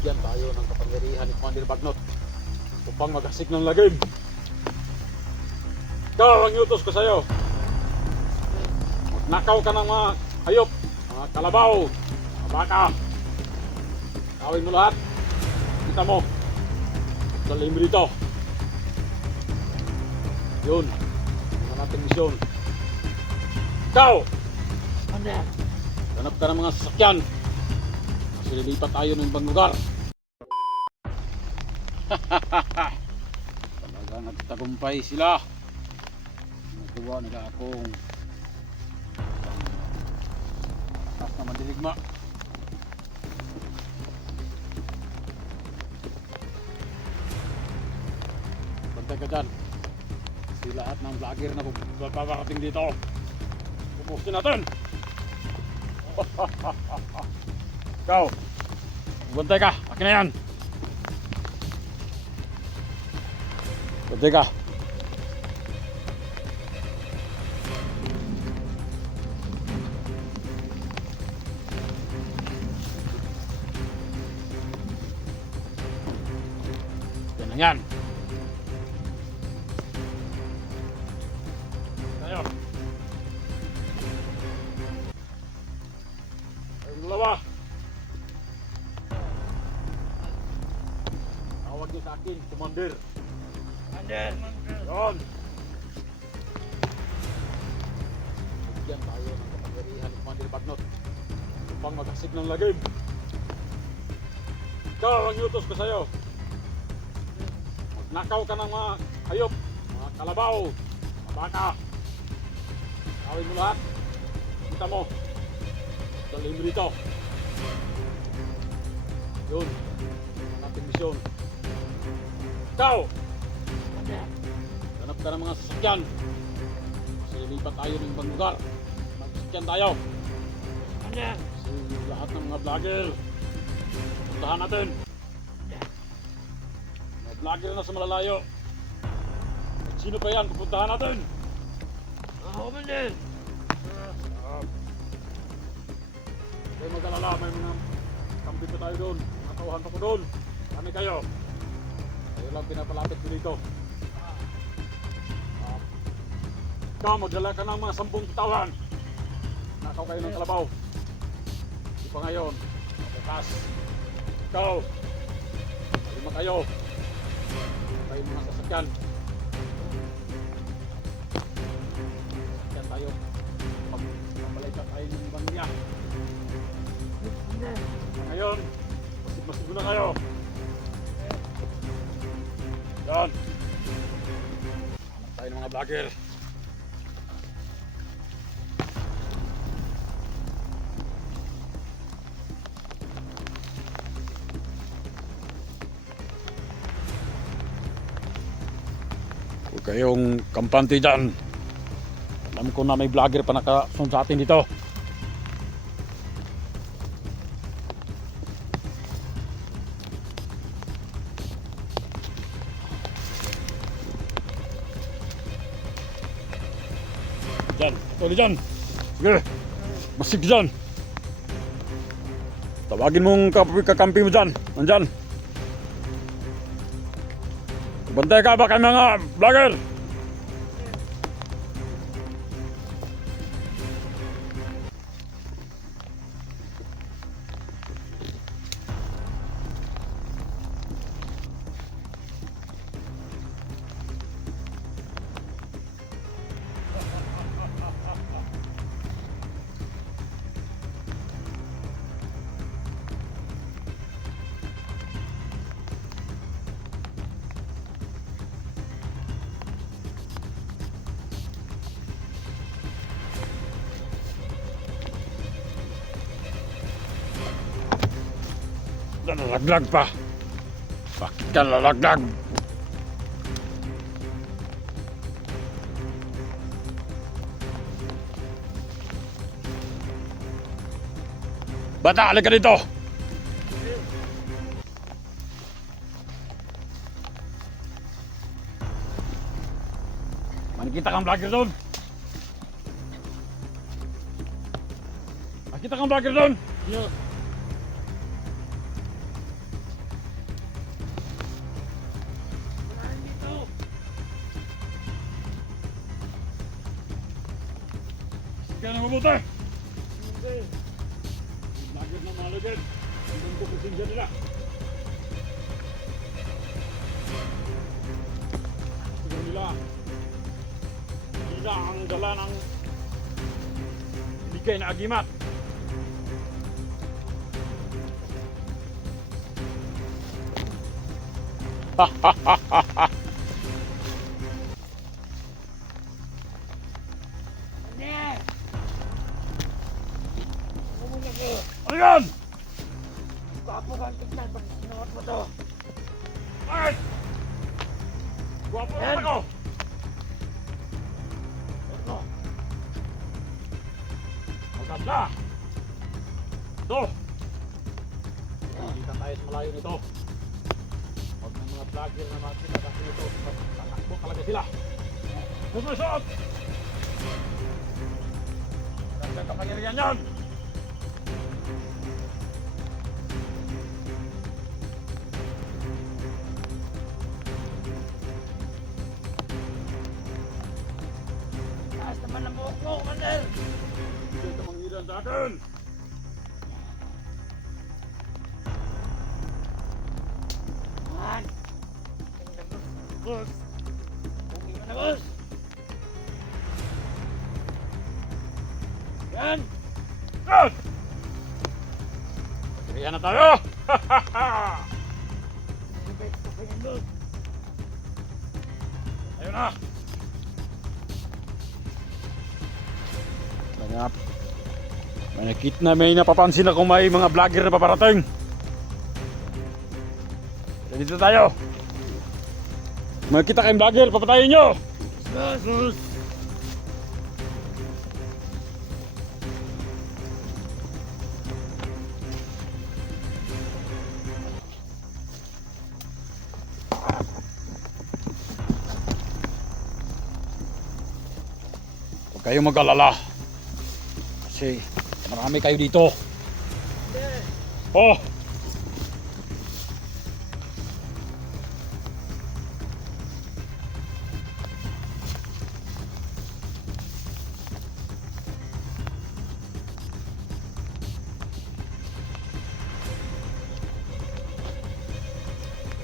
Bigyan tayo ng kapangyarihan ni Commander Bagnot upang magasik ng lagim. Ikaw ang iutos ko sa'yo. Magnakaw ka ng mga hayop, mga kalabaw, mga baka. Kawin mo lahat. Kita mo. Dalim mo dito. Yun. Ang nating misyon. Ikaw! Hanap ka ng mga sasakyan. Kasi lilipat tayo ng ibang lugar. Talaga nagtagumpay sila. Nagawa nila akong taas na mandirigma. Bantay ka dyan. Kasi lahat ng vlogger na paparating dito. Pupusin natin. Ikaw, bantay ka. Akin na yan. Bantay ka. Yan Tawag niyo sa akin, Commander. Commander! Yun! Bigyan tayo ng kapangyarihan ni Commander Bagnot upang magasik ng lagim. Ikaw ang iutos ko sa'yo. Magnakaw ka ng mga hayop, mga kalabaw, mga baka. Kawin mo lahat. Kita mo. Dalhin mo dito. Yun. Ang ating misyon. Ikaw! Hanap ka ng mga sasakyan. Kasi lilipat tayo ng ibang lugar. Magsasakyan tayo. Kasi lahat ng mga vlogger. Puntahan natin. Mga vlogger na sa malalayo. At sino pa yan? Pupuntahan natin. Ako man din. Kayo mag-alala, may mga kampi pa tayo doon. Mga tauhan pa ko doon. Kami kayo. Kayo lang pinapalapit ko dito. Ah, Ikaw, magdala ka ng mga sampung tauhan. Nakaw kayo ng kalabaw. Di pa ngayon. Bukas. Ikaw. Lima kayo. Kayo mga sasakyan. Sasakyan tayo. Pagpapalitan tayo ng ibang niya. Ngayon, masig-masig na kayo. Yan. Tayo ng mga vlogger. Huwag kayong kampante dyan. Alam ko na may vlogger pa nakasunod sa atin dito. Dyan, tuloy dyan. Sige, masig dyan. Tawagin mong kakampi mo dyan. Nandyan. Bantay ka ba kay mga vlogger? Lalaglag pa. Bakit ka lalaglag? Bata, halika dito! Manikita kang vlogger doon! Makita kang vlogger doon! Yo, kayo ng mabuti. Lagyan ng mga lagyan. Hanggang ko pasensya nila. Tingnan nila. Nila ang dala ng bigay na agimat. Ano yan? Gwapo kang tignan pag sinuot mo to. Ay! Gwapo naman ako! Ito. Maganda! Ito! Kita tayo sa malayo nito. Huwag ng mga vlogger na makita kasi ito. Takbo talaga sila. Sumusot! Maganda kapangyarihan yan! Akin! Man. Boss. Mo na, boss. Yan. Yan! Pagkirihan na tayo! Sibet nakit na may napapansin ako may mga vlogger na paparating. Dito tayo. Makita kayong vlogger, papatayin nyo! Boss. Huwag kayong mag-alala. Kasi marami kayo dito. Oh!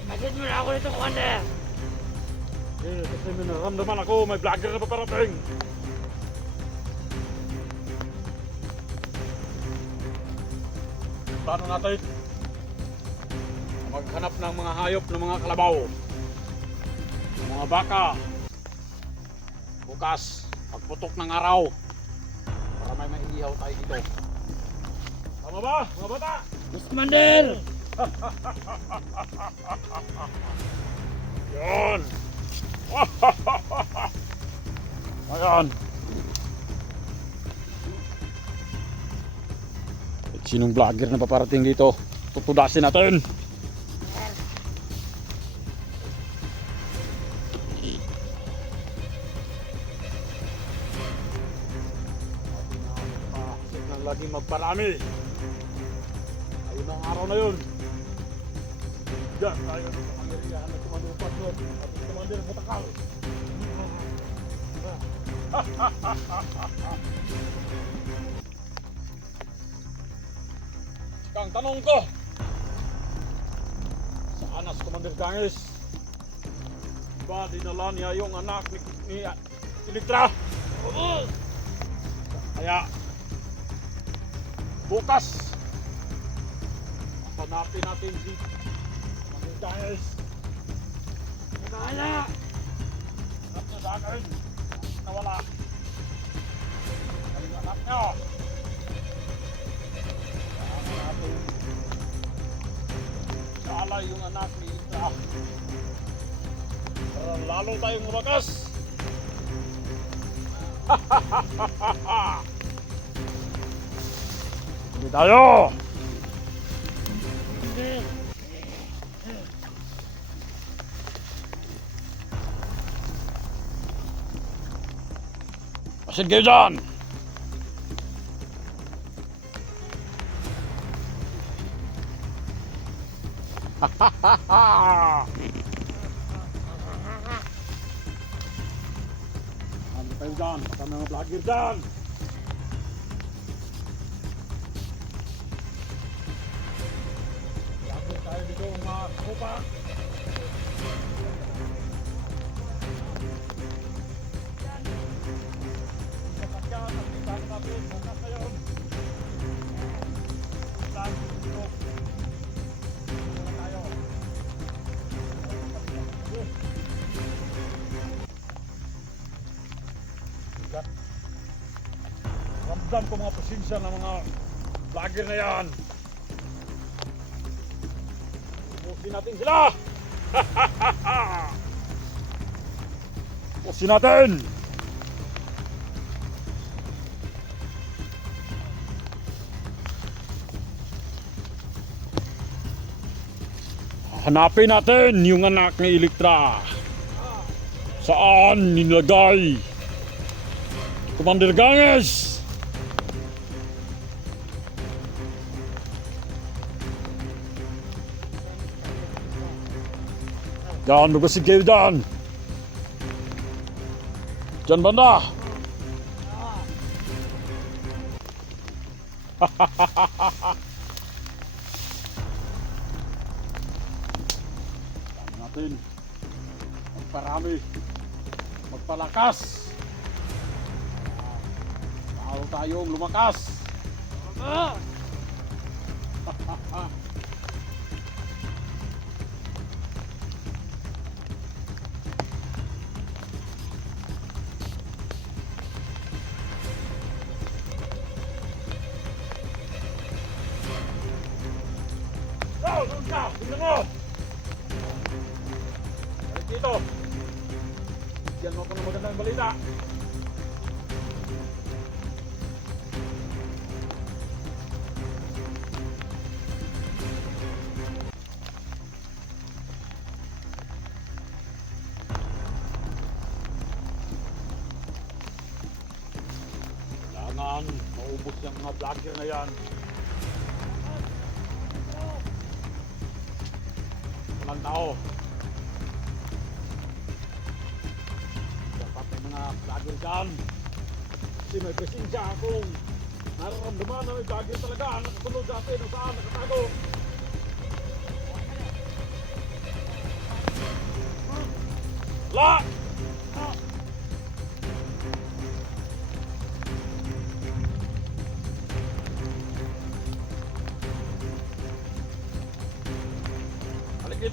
Magid mo na ako nito, Commander. Eh, kasi may naramdaman ako, may vlogger na paparating. Paano natin? Maghanap ng mga hayop ng mga kalabaw. Ng mga baka. Bukas, pagputok ng araw. Para may maiihaw tayo dito. Tama ba, mga bata? Boss, Commander. Yan! Ayan! Sinong vlogger na paparating dito? Tutudasin natin! Laging magparami. Ayun ang araw na yun. Diyan tayo sa pangyarihan na tumalupat doon. At ang commander Butakal. Kang tanong ko. Saan na si Commander Gangis? Ba dinala niya yung anak ni, ni Electra? Boss. Kaya bukas hanapin natin si Commander Gangis. Bahala. Hanap niya sa akin. Nawala. Ay, anak niya. Sala yung anak ni Itra. Para lalo tayong mabakas. Hindi tayo! Commander. Asin kayo dyan! ano tayo dyan? Baka mga vlogger dyan! Vlogger tayo dito mga kupa! Bigat. Ramdam ko mga pasensya ng mga vlogger na yan. Pusin natin sila! Pusin natin! Hanapin natin yung anak ni Elektra. Saan nilagay? Commander Ganges! Diyan, magusig kayo dyan. Diyan banda. Tama natin. Magparami. Magpalakas. Tao tayong lumakas. Balik dito! Bigyan mo ako ng magandang balita. Vlogger na yan. Walang tao. Dapat may mga vlogger dyan. Kasi may presensya akong nararamdaman na may vlogger talaga nakasunod sa atin o saan nakatago. La!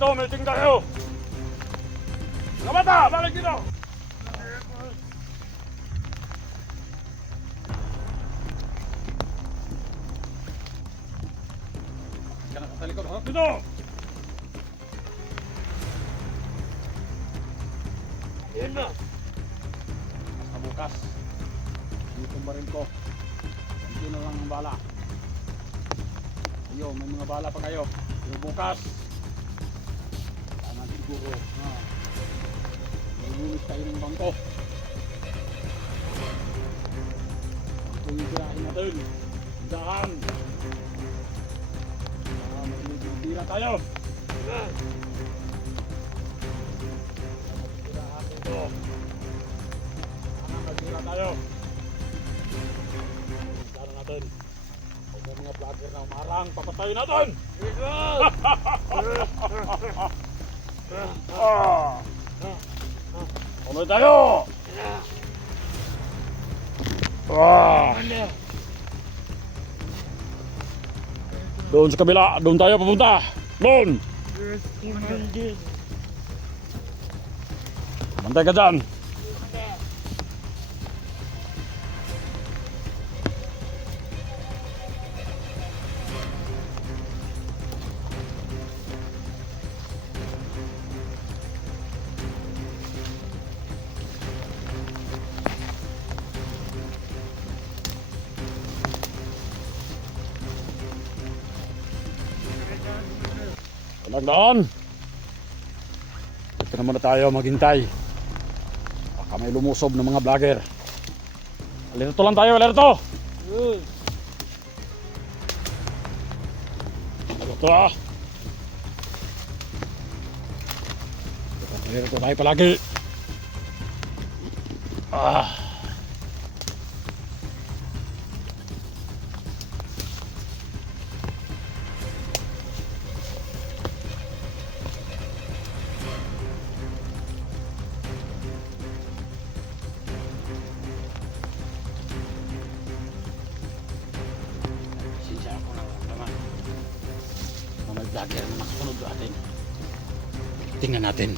Dito, meeting tayo! Mga bata, balik dito! Dito! Yan na. Basta bukas, dito ba rin ko? Na lang ang bala. Ayo, may mga bala pa kayo. Pero bukas, sana siguro na maglinis tayo ng bangko. Bangko yung tirahin natin. Tindahan. Para maglinis tayo. Ah! Tirahan dito. Sana magtira tayo. Tindahan natin. Huwag mga vlogger na umarang, papatayin natin! Ah! Tuloy tayo! Ah! Commander! Doon sa kabila, doon tayo papunta! Doon! Bantay ka dyan! Walang daan! Ito naman na tayo maghintay. Baka may lumusob ng mga vlogger. Alerto lang tayo, alerto! Alerto ah! Alerto tayo palagi. Natin